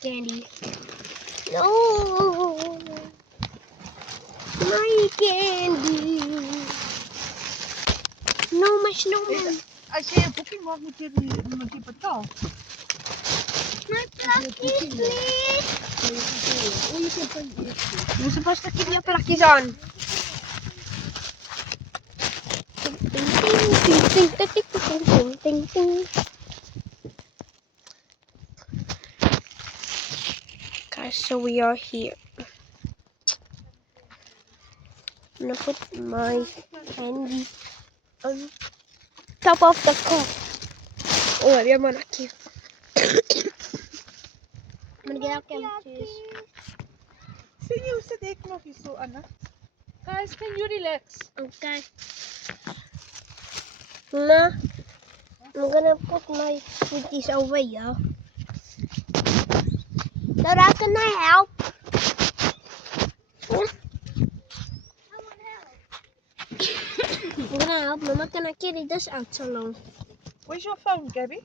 candy. No, my candy. No, my snowman. Als jij een boeking maakt, moet je betalen. My plakjes, please. You're supposed to keep your plakjes on. Guys, so we are here. I'm gonna put my candy on top of the cup. Oh, había mano aquí. I'm gonna get out cabbage. Zie je hoe zit ik nog eens zo, Anna? Guys, can you relax? Okay. Ma, I'm gonna put my sweeties over here. Dora, can I help? I'm gonna help. Mama, can I carry this out so long? Where's your phone, Gabby?